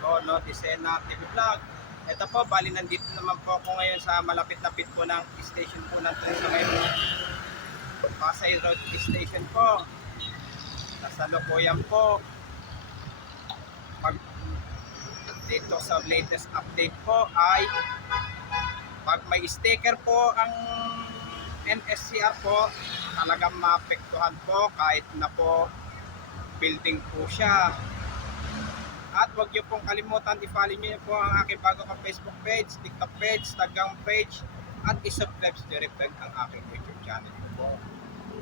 po, no, Disena TV Vlog. Ito po, bali nandito naman po ako ngayon sa malapit-lapit po ng station po ng tren sa ngayon. Pasay Road Station po. Kasalukuyan po. Dito sa latest update po ay pag may sticker po ang NSCR po, talagang maapektuhan po kahit na po building po siya. At huwag niyo pong kalimutan, i-follow niyo po ang aking bago kong Facebook page, TikTok page, Instagram page, at i-subscribe direct ang aking YouTube channel po.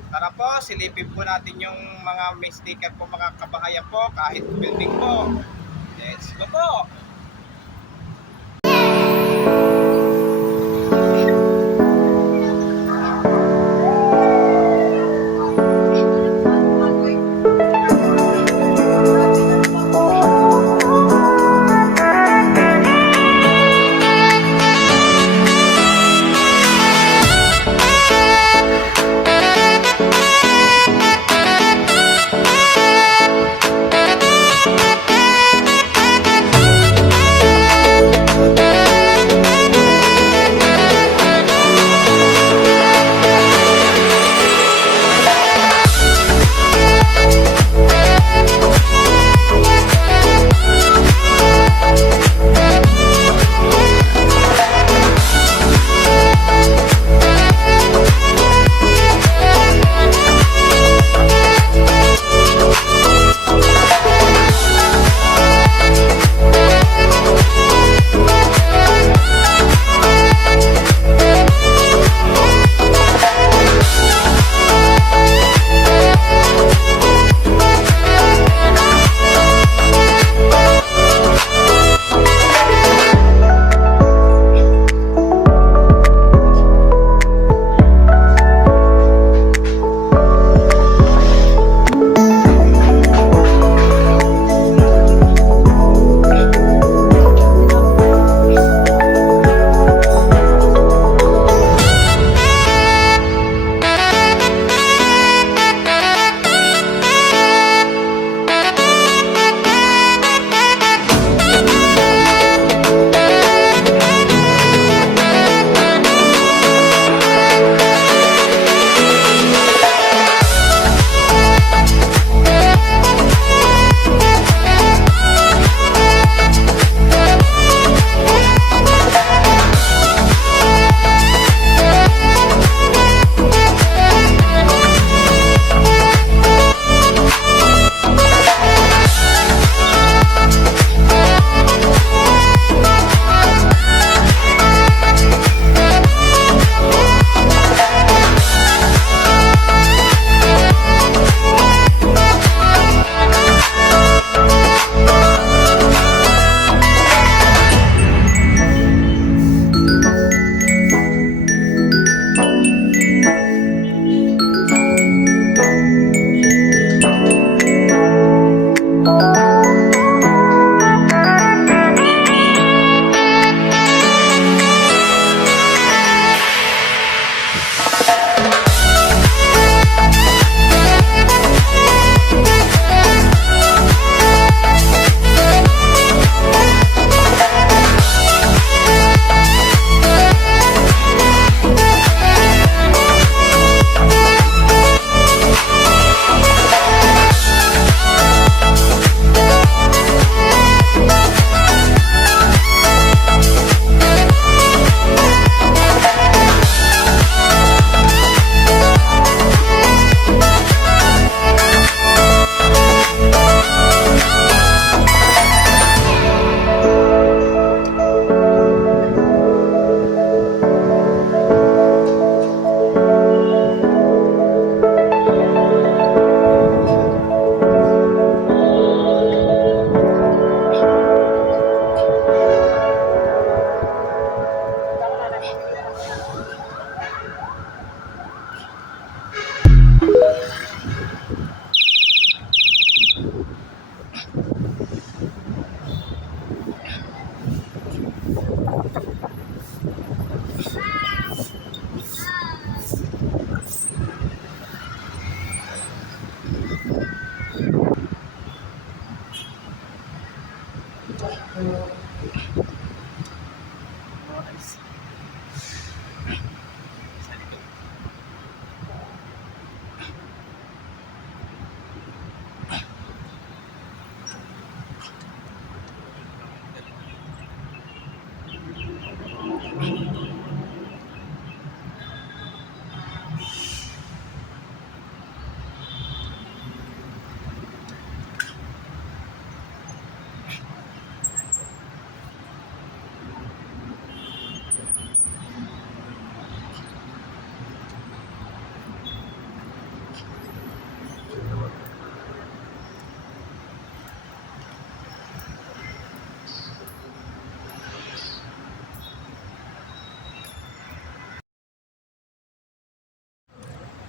Tara po, silipin po natin yung mga may sticker po, mga kabahayan po, kahit building po. Let's go po!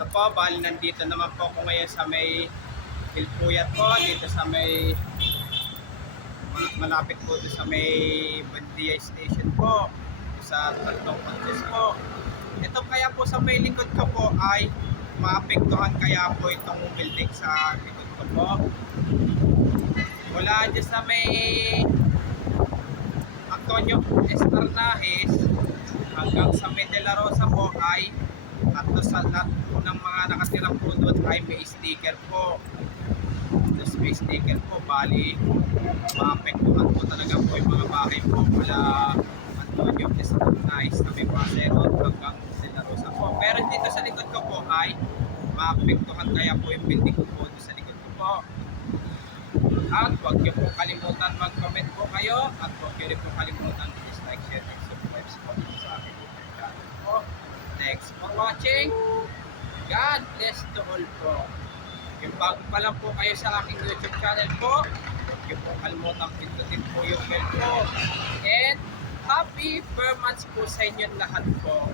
po, bali nandito naman po ako ngayon sa may Ilpuyat po, dito sa may malapit po doon sa may Bandiya Station po, sa Tatlong Contest po. Ito kaya po sa may likod ko po ay maapektuhan kaya po itong building sa likod ko po. Mula dyan sa may Antonio Estarnajes hanggang sa may De La Rosa po ay tatlo sa lahat po ng mga nakatira po doon ay may sticker po. Tapos may sticker po, bali maapektuhan po talaga po yung mga bahay po mula Antonio Estarnajes na may Pasero hanggang De La Rosa po. Pero dito sa likod ko po ay maapektuhan kaya po yung building ko po doon sa likod ko po. At huwag niyo po kalimutan mag-comment po kayo at huwag niyo rin po kalimutan i-like, share, and subscribe po sa akin YouTube channel po. Thanks for watching. God bless to all po. Yung bago pa lang po kayo sa aking YouTube channel po, huwag niyo po kalimutan pindutin po yung bell po. And happy Fair Months po sa inyo lahat po.